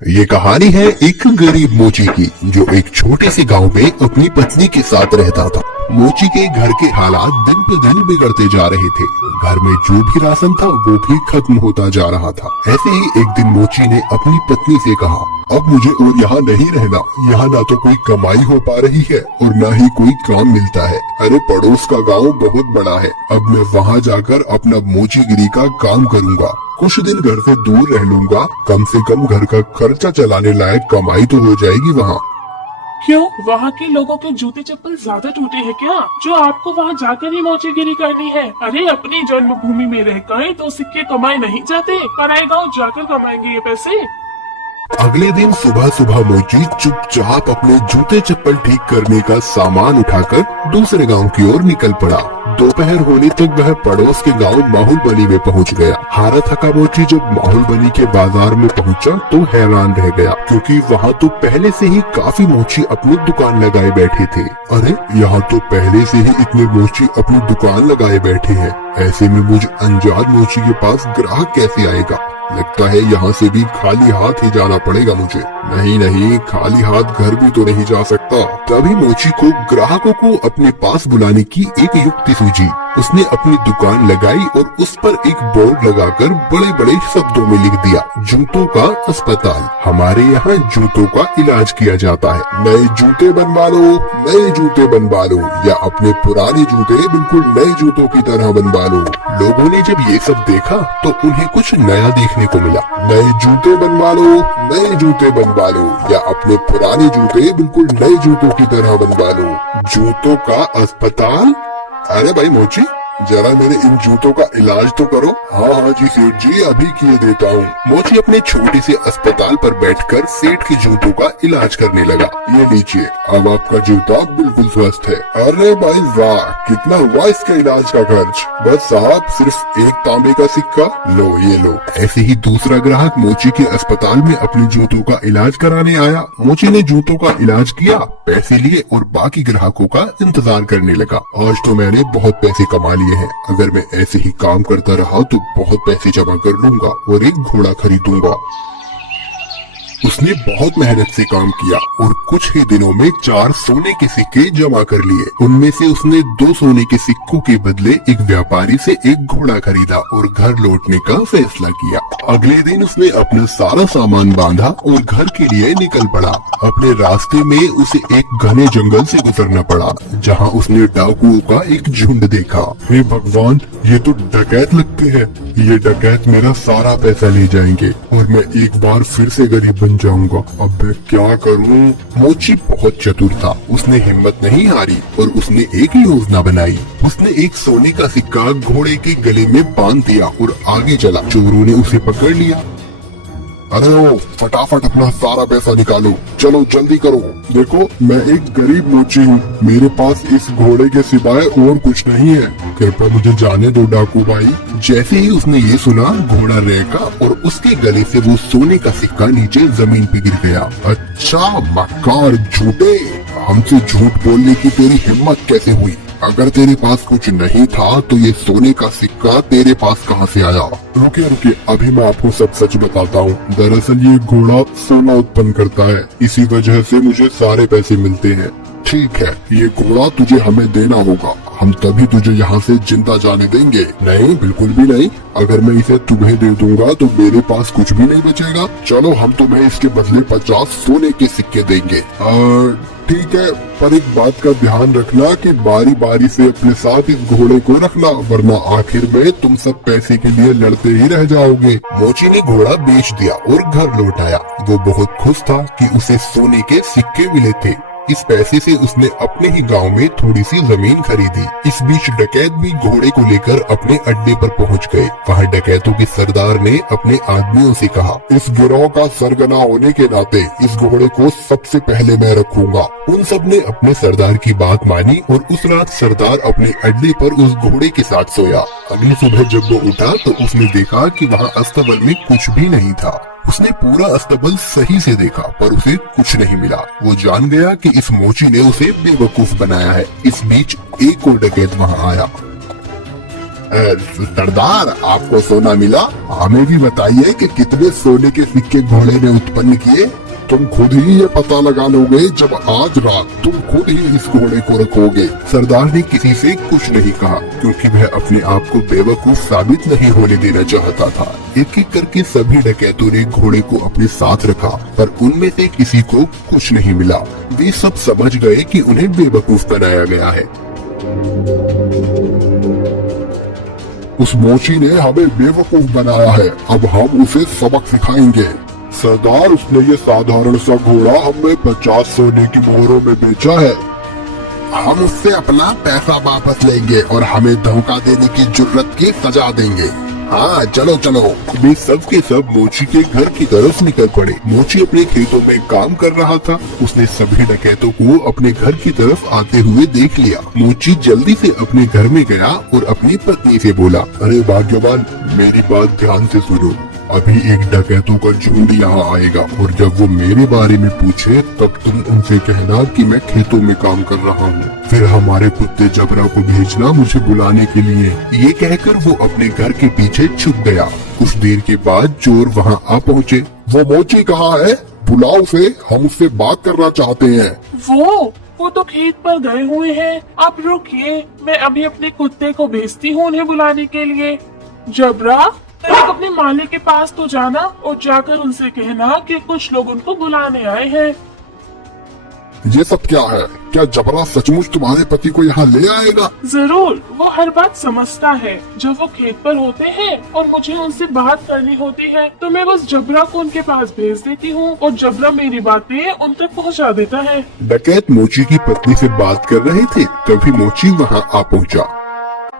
ये कहानी है एक गरीब मोची की जो एक छोटे से गांव में अपनी पत्नी के साथ रहता था। मोची के घर के हालात दिन पे दिन बिगड़ते जा रहे थे। घर में जो भी राशन था वो भी खत्म होता जा रहा था। ऐसे ही एक दिन मोची ने अपनी पत्नी से कहा, अब मुझे और यहाँ नहीं रहना। यहाँ ना तो कोई कमाई हो पा रही है और ना ही कोई काम मिलता है। अरे पड़ोस का गांव बहुत बड़ा है, अब मैं वहाँ जाकर अपना मोचीगिरी का काम करूँगा। कुछ दिन घर से दूर रह लूंगा, कम से कम घर का खर्चा चलाने लायक कमाई तो हो जाएगी वहाँ। क्यों, वहाँ के लोगों के जूते चप्पल ज्यादा टूटे हैं क्या, जो आपको वहाँ जाकर ही मोचीगिरी करनी है? अरे अपनी जन्मभूमि में रहकर तो सिक्के कमाए नहीं जाते, पराए गाँव जाकर कमाएंगे ये पैसे। अगले दिन सुबह सुबह मोची चुपचाप अपने जूते चप्पल ठीक करने का सामान उठाकर दूसरे गांव की ओर निकल पड़ा। दोपहर होने तक वह पड़ोस के गांव माहुलबनी में पहुंच गया। हारा थका मोची जब माहुलबनी के बाजार में पहुंचा तो हैरान रह गया, क्योंकि वहां तो पहले से ही काफी मोची अपनी दुकान लगाए बैठे थे। अरे यहाँ तो पहले से ही इतने मोची अपनी दुकान लगाए बैठे हैं। ऐसे में मुझ अनजान मोची के पास ग्राहक कैसे आएगा? लगता है यहाँ से भी खाली हाथ ही जाना पड़ेगा मुझे। नहीं, खाली हाथ घर भी तो नहीं जा सकता। तभी मोची को ग्राहकों को अपने पास बुलाने की एक युक्ति सूझी। उसने अपनी दुकान लगाई और उस पर एक बोर्ड लगाकर बड़े बड़े शब्दों में लिख दिया, जूतों का अस्पताल। हमारे यहाँ जूतों का इलाज किया जाता है। नए जूते बनवा लो, नए जूते बनवा लो, या अपने पुराने जूते बिल्कुल नए जूतों की तरह बनवा लो। लोगों ने जब ये सब देखा तो उन्हें कुछ नया देखने को मिला। नए जूते बनवा लो, नए जूते बनवा लो, या अपने पुराने जूते बिल्कुल नए जूतों की तरह बनवा लो। जूतों का अस्पताल? अरे भाई मोची, जरा मेरे इन जूतों का इलाज तो करो। हाँ जी सेठ जी, अभी किए देता हूँ। मोची अपने छोटे से अस्पताल पर बैठकर सेठ के जूतों का इलाज करने लगा। ये लीजिए, अब आपका जूता बिल्कुल स्वस्थ है। अरे भाई वाह, कितना हुआ इसका इलाज का खर्च? बस साहब, सिर्फ एक तांबे का सिक्का। लो ये लो। ऐसे ही दूसरा ग्राहक मोची के अस्पताल में अपने जूतों का इलाज कराने आया। मोची ने जूतों का इलाज किया, पैसे लिए और बाकी ग्राहकों का इंतजार करने लगा। आज तो मैंने बहुत पैसे कमा लिए हैं। अगर मैं ऐसे ही काम करता रहा तो बहुत पैसे जमा कर लूंगा और एक घोड़ा खरीदूंगा। उसने बहुत मेहनत से काम किया और कुछ ही दिनों में 4 सोने के सिक्के जमा कर लिए। उनमें से उसने 2 सोने के सिक्कों के बदले एक व्यापारी से एक घोड़ा खरीदा और घर लौटने का फैसला किया। अगले दिन उसने अपना सारा सामान बांधा और घर के लिए निकल पड़ा। अपने रास्ते में उसे एक घने जंगल से गुजरना पड़ा, जहाँ उसने डाकुओं का एक झुंड देखा। हे भगवान, ये तो डकैत लगते हैं। ये डकैत मेरा सारा पैसा ले जाएंगे और मैं एक बार फिर से गरीब बन जाऊंगा। अब मैं क्या करूं? मोची बहुत चतुर था। उसने हिम्मत नहीं हारी और उसने एक योजना बनाई। उसने एक सोने का सिक्का घोड़े के गले में बांध दिया और आगे चला। चोरों ने उसे पकड़ लिया। अरे ओ, फटाफट अपना सारा पैसा निकालो, चलो जल्दी करो। देखो, मैं एक गरीब मोची हूँ, मेरे पास इस घोड़े के सिवाय और कुछ नहीं है। कृपया मुझे जाने दो डाकू भाई। जैसे ही उसने ये सुना, घोड़ा रेका और उसके गले से वो सोने का सिक्का नीचे जमीन पे गिर गया। अच्छा मक्कार झूठे, हमसे झूठ बोलने की तेरी हिम्मत कैसे हुई? अगर तेरे पास कुछ नहीं था तो ये सोने का सिक्का तेरे पास कहाँ से आया? रुकिए, अभी मैं आपको सब सच बताता हूँ। दरअसल ये घोड़ा सोना उत्पन्न करता है, इसी वजह से मुझे सारे पैसे मिलते हैं। ठीक है, ये घोड़ा तुझे हमें देना होगा, हम तभी तुझे यहाँ से जिंदा जाने देंगे। नहीं, बिल्कुल भी नहीं। अगर मैं इसे तुम्हें दे दूंगा तो मेरे पास कुछ भी नहीं बचेगा। चलो, हम तुम्हें इसके बदले 50 सोने के सिक्के देंगे। ठीक है, पर एक बात का ध्यान रखना कि बारी बारी से अपने साथ इस घोड़े को रखना, वरना आखिर में तुम सब पैसे के लिए लड़ते ही रह जाओगे। मोची ने घोड़ा बेच दिया और घर लौट आया। वो बहुत खुश था कि उसे सोने के सिक्के मिले थे। इस पैसे से उसने अपने ही गांव में थोड़ी सी जमीन खरीदी। इस बीच डकैत भी घोड़े को लेकर अपने अड्डे पर पहुंच गए। वहां डकैतों के सरदार ने अपने आदमियों से कहा, इस गिरोह का सरगना होने के नाते इस घोड़े को सबसे पहले मैं रखूंगा। उन सब ने अपने सरदार की बात मानी और उस रात सरदार अपने अड्डे पर उस घोड़े के साथ सोया। अगली सुबह जब वो उठा तो उसने देखा कि वहाँ अस्तबल में कुछ भी नहीं था। उसने पूरा अस्तबल सही से देखा पर उसे कुछ नहीं मिला। वो जान गया कि इस मोची ने उसे बेवकूफ बनाया है। इस बीच एक और डकैत वहाँ आया। सरदार, आपको सोना मिला? हमें भी बताइए कि कितने सोने के सिक्के घोड़े ने उत्पन्न किए। तुम खुद ही ये पता लगा लोगे जब आज रात तुम खुद ही इस घोड़े को रखोगे। सरदार ने किसी से कुछ नहीं कहा क्योंकि वह अपने आप को बेवकूफ साबित नहीं होने देना चाहता था। एक एक करके सभी डकैतों ने घोड़े को अपने साथ रखा, पर उनमें से किसी को कुछ नहीं मिला। वे सब समझ गए कि उन्हें बेवकूफ बनाया गया है। उस मोची ने हमें बेवकूफ बनाया है, अब हम उसे सबक सिखाएंगे। सरदार, उसने ये साधारण सा घोड़ा हमें 50 सोने की मोहरों में बेचा है। हम उससे अपना पैसा वापस लेंगे और हमें धोखा देने की जुर्रत की सजा देंगे। हाँ, चलो चलो। वे सब के सब मोची के घर की तरफ निकल पड़े। मोची अपने खेतों में काम कर रहा था। उसने सभी डकैतों को अपने घर की तरफ आते हुए देख लिया। मोची जल्दी से अपने घर में गया और अपनी पत्नी से बोला, अरे भाग्यवान, मेरी बात ध्यान से सुनो। अभी एक डकैतों का झुंड यहाँ आएगा और जब वो मेरे बारे में पूछे तब तुम उनसे कहना कि मैं खेतों में काम कर रहा हूँ। फिर हमारे कुत्ते जबरा को भेजना मुझे बुलाने के लिए। ये कहकर वो अपने घर के पीछे छुप गया। कुछ देर के बाद चोर वहाँ आ पहुँचे। वो मोची कहाँ है? बुलाओ उसे, हम उससे बात करना चाहते हैं। वो तो खेत पर गए हुए हैं। आप रुकिए, मैं अभी अपने कुत्ते को भेजती हूँ उन्हें बुलाने के लिए। जबरा, तुम अपने मालिक के पास तो जाना और जाकर उनसे कहना कि कुछ लोग उनको बुलाने आए हैं। ये सब क्या है? क्या जबरा सचमुच तुम्हारे पति को यहाँ ले आएगा? जरूर, वो हर बात समझता है। जब वो खेत पर होते हैं और मुझे उनसे बात करनी होती है तो मैं बस जबरा को उनके पास भेज देती हूँ और जबरा मेरी बातें उन तक पहुँचा देता है। डकैत मोची की पत्नी से बात कर रहे थे तभी मोची वहाँ आ पहुँचा।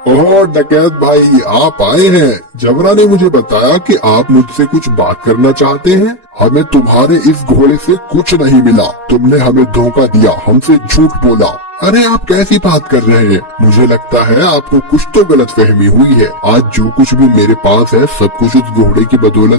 ओह डकैत भाई, आप आए हैं। जबरा ने मुझे बताया कि आप मुझसे कुछ बात करना चाहते हैं। हमें तुम्हारे इस घोड़े से कुछ नहीं मिला। तुमने हमें धोखा दिया, हमसे झूठ बोला। अरे आप कैसी बात कर रहे हैं? मुझे लगता है आपको कुछ तो गलतफहमी हुई है। आज जो कुछ भी मेरे पास है सब कुछ उस घोड़े की बदौलत